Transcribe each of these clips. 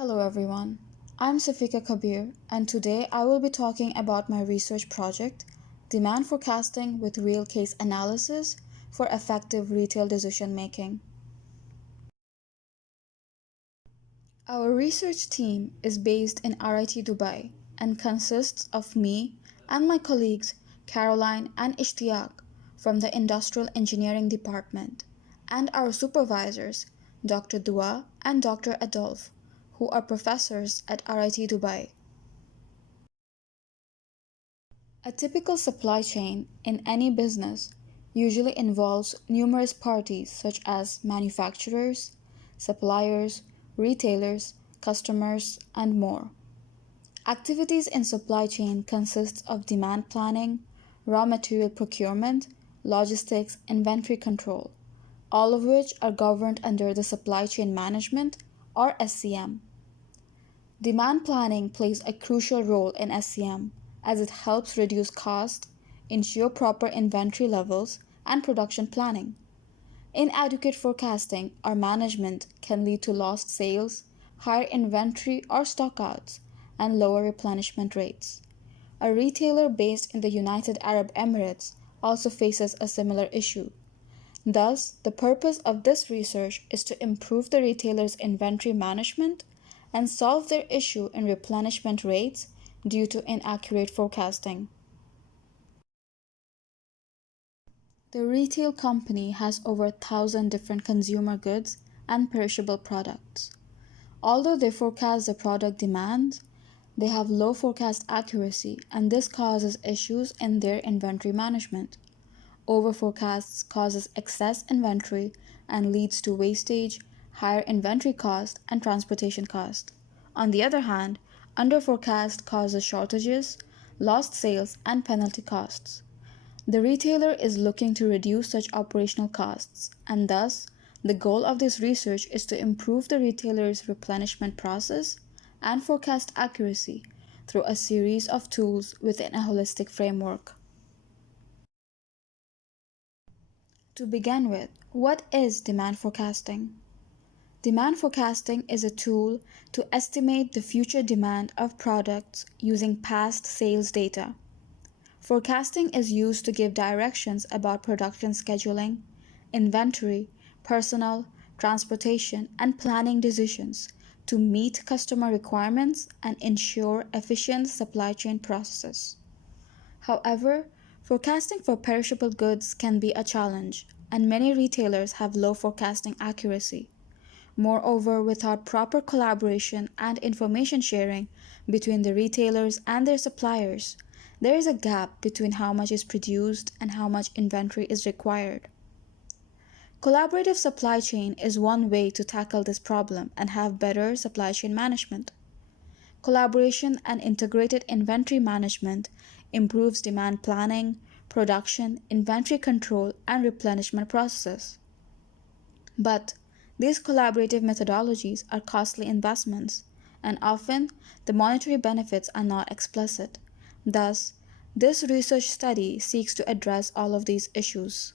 Hello everyone, I'm Safika Kabir and today I will be talking about my research project, Demand Forecasting with Real Case Analysis for Effective Retail Decision Making. Our research team is based in RIT Dubai and consists of me and my colleagues Caroline and Ishtiaq from the Industrial Engineering Department and our supervisors Dr. Dua and Dr. Adolf, who are professors at RIT Dubai. A typical supply chain in any business usually involves numerous parties such as manufacturers, suppliers, retailers, customers, and more. Activities in supply chain consist of demand planning, raw material procurement, logistics, inventory control, all of which are governed under the Supply Chain Management or SCM. Demand planning plays a crucial role in SCM as it helps reduce cost, ensure proper inventory levels, and production planning. Inadequate forecasting or management can lead to lost sales, higher inventory or stockouts, and lower replenishment rates. A retailer based in the United Arab Emirates also faces a similar issue. Thus, the purpose of this research is to improve the retailer's inventory management and solve their issue in replenishment rates due to inaccurate forecasting. The retail company has over 1,000 different consumer goods and perishable products. Although they forecast the product demand, they have low forecast accuracy, and this causes issues in their inventory management. Overforecasts causes excess inventory and leads to wastage, higher inventory cost, and transportation cost. On the other hand, underforecast causes shortages, lost sales, and penalty costs. The retailer is looking to reduce such operational costs, and thus, the goal of this research is to improve the retailer's replenishment process and forecast accuracy through a series of tools within a holistic framework. To begin with, what is demand forecasting? Demand forecasting is a tool to estimate the future demand of products using past sales data. Forecasting is used to give directions about production scheduling, inventory, personnel, transportation, and planning decisions to meet customer requirements and ensure efficient supply chain processes. However, forecasting for perishable goods can be a challenge, and many retailers have low forecasting accuracy. Moreover, without proper collaboration and information sharing between the retailers and their suppliers, there is a gap between how much is produced and how much inventory is required. Collaborative supply chain is one way to tackle this problem and have better supply chain management. Collaboration and integrated inventory management improves demand planning, production, inventory control, and replenishment processes. But these collaborative methodologies are costly investments, and often the monetary benefits are not explicit. Thus, this research study seeks to address all of these issues.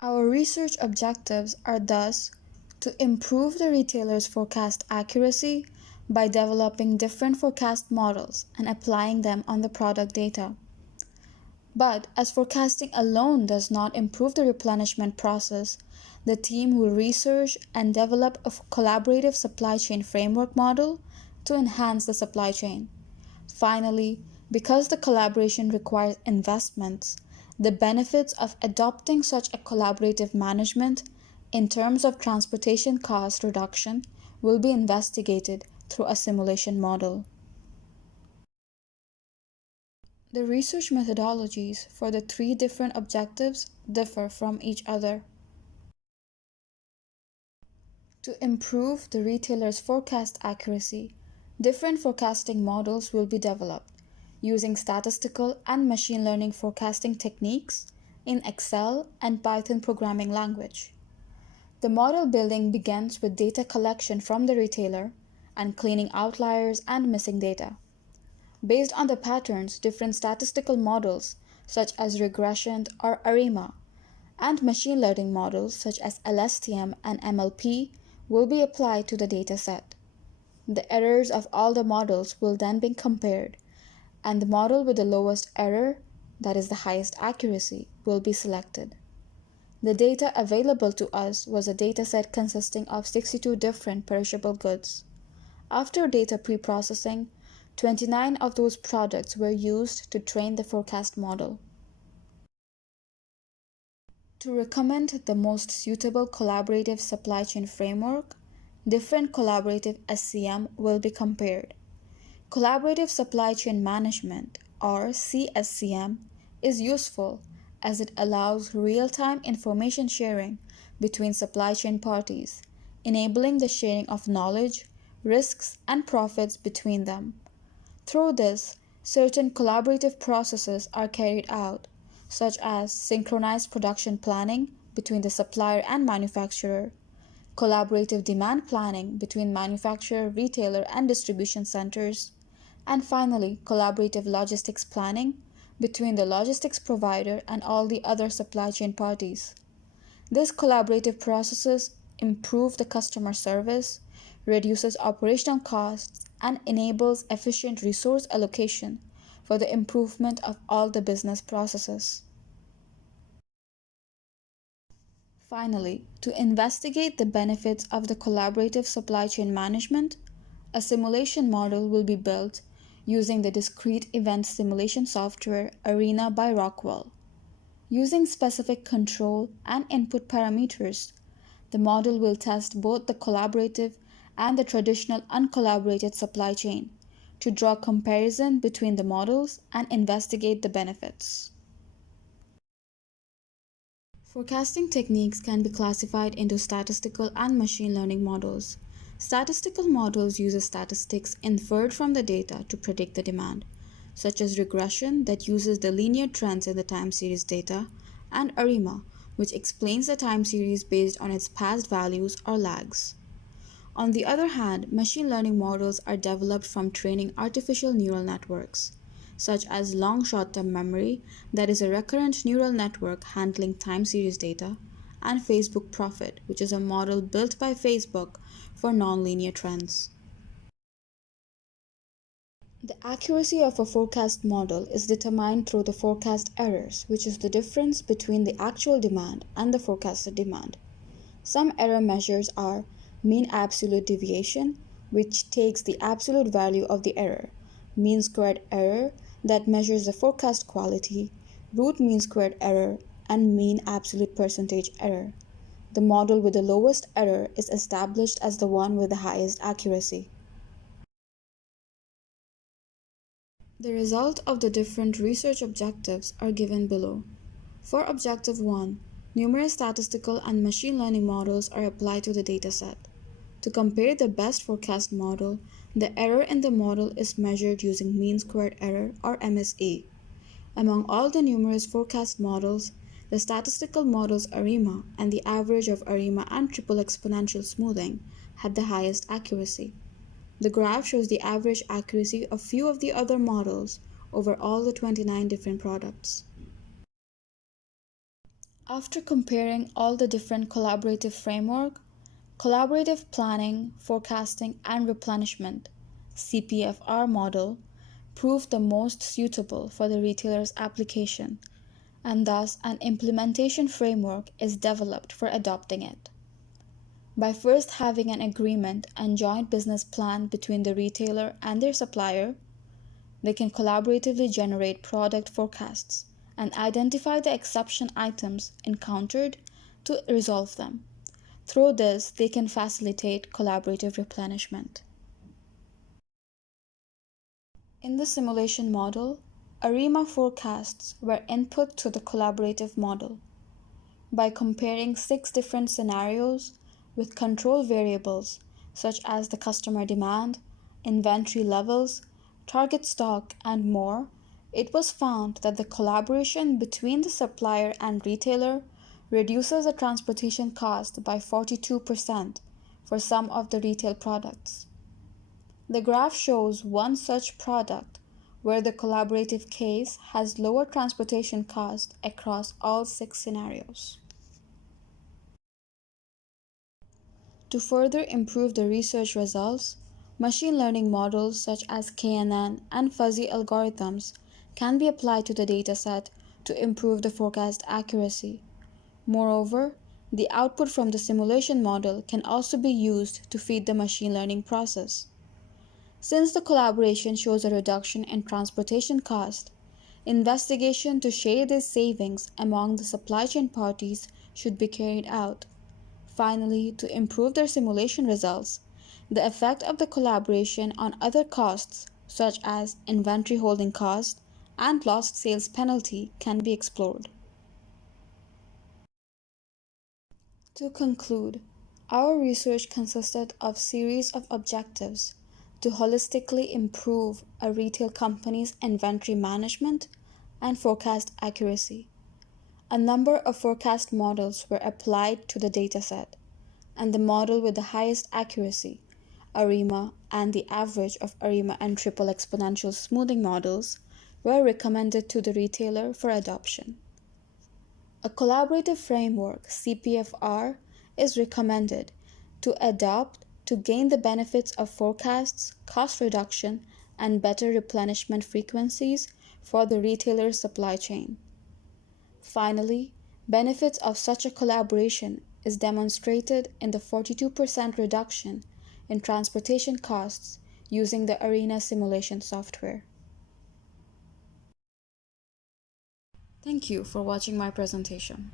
Our research objectives are thus to improve the retailer's forecast accuracy by developing different forecast models and applying them on the product data. But as forecasting alone does not improve the replenishment process, the team will research and develop a collaborative supply chain framework model to enhance the supply chain. Finally, because the collaboration requires investments, the benefits of adopting such a collaborative management in terms of transportation cost reduction will be investigated through a simulation model. The research methodologies for the three different objectives differ from each other. To improve the retailer's forecast accuracy, different forecasting models will be developed using statistical and machine learning forecasting techniques in Excel and Python programming language. The model building begins with data collection from the retailer and cleaning outliers and missing data. Based on the patterns, different statistical models such as regression or ARIMA and machine learning models such as LSTM and MLP will be applied to the dataset. The errors of all the models will then be compared, and the model with the lowest error, that is the highest accuracy, will be selected. The data available to us was a dataset consisting of 62 different perishable goods. After data pre-processing, 29 of those products were used to train the forecast model. To recommend the most suitable collaborative supply chain framework, different collaborative SCM will be compared. Collaborative Supply Chain Management, or CSCM, is useful as it allows real-time information sharing between supply chain parties, enabling the sharing of knowledge, risks, and profits between them. Through this, certain collaborative processes are carried out, such as synchronized production planning between the supplier and manufacturer, collaborative demand planning between manufacturer, retailer, and distribution centers, and finally, collaborative logistics planning between the logistics provider and all the other supply chain parties. These collaborative processes improve the customer service, reduces operational costs, and enables efficient resource allocation for the improvement of all the business processes. Finally, to investigate the benefits of the collaborative supply chain management, a simulation model will be built using the discrete event simulation software Arena by Rockwell. Using specific control and input parameters, the model will test both the collaborative and the traditional uncollaborated supply chain to draw comparison between the models and investigate the benefits. Forecasting techniques can be classified into statistical and machine learning models. Statistical models use statistics inferred from the data to predict the demand, such as regression that uses the linear trends in the time series data, and ARIMA, which explains the time series based on its past values or lags. On the other hand, machine learning models are developed from training artificial neural networks, such as long short-term memory, that is a recurrent neural network handling time series data, and Facebook Profit, which is a model built by Facebook for nonlinear trends. The accuracy of a forecast model is determined through the forecast errors, which is the difference between the actual demand and the forecasted demand. Some error measures are mean absolute deviation, which takes the absolute value of the error, mean squared error, that measures the forecast quality, root mean squared error, and mean absolute percentage error. The model with the lowest error is established as the one with the highest accuracy. The result of the different research objectives are given below. For Objective 1, numerous statistical and machine learning models are applied to the dataset. To compare the best forecast model, the error in the model is measured using mean squared error or MSE. Among all the numerous forecast models, the statistical models ARIMA and the average of ARIMA and triple exponential smoothing had the highest accuracy. The graph shows the average accuracy of few of the other models over all the 29 different products. After comparing all the different collaborative framework, Collaborative Planning, Forecasting, and Replenishment (CPFR) model proved the most suitable for the retailer's application, and thus an implementation framework is developed for adopting it. By first having an agreement and joint business plan between the retailer and their supplier, they can collaboratively generate product forecasts and identify the exception items encountered to resolve them. Through this, they can facilitate collaborative replenishment. In the simulation model, ARIMA forecasts were input to the collaborative model. By comparing 6 different scenarios with control variables such as the customer demand, inventory levels, target stock, and more, it was found that the collaboration between the supplier and retailer reduces the transportation cost by 42% for some of the retail products. The graph shows one such product where the collaborative case has lower transportation cost across all 6 scenarios. To further improve the research results, machine learning models such as KNN and fuzzy algorithms can be applied to the dataset to improve the forecast accuracy. Moreover, the output from the simulation model can also be used to feed the machine learning process. Since the collaboration shows a reduction in transportation cost, investigation to share these savings among the supply chain parties should be carried out. Finally, to improve their simulation results, the effect of the collaboration on other costs, such as inventory holding cost and lost sales penalty, can be explored. To conclude, our research consisted of series of objectives to holistically improve a retail company's inventory management and forecast accuracy. A number of forecast models were applied to the dataset, and the model with the highest accuracy, ARIMA, and the average of ARIMA and triple exponential smoothing models were recommended to the retailer for adoption. A collaborative framework, CPFR, is recommended to adopt to gain the benefits of forecasts, cost reduction, and better replenishment frequencies for the retailer's supply chain. Finally, benefits of such a collaboration is demonstrated in the 42% reduction in transportation costs using the ARENA simulation software. Thank you for watching my presentation.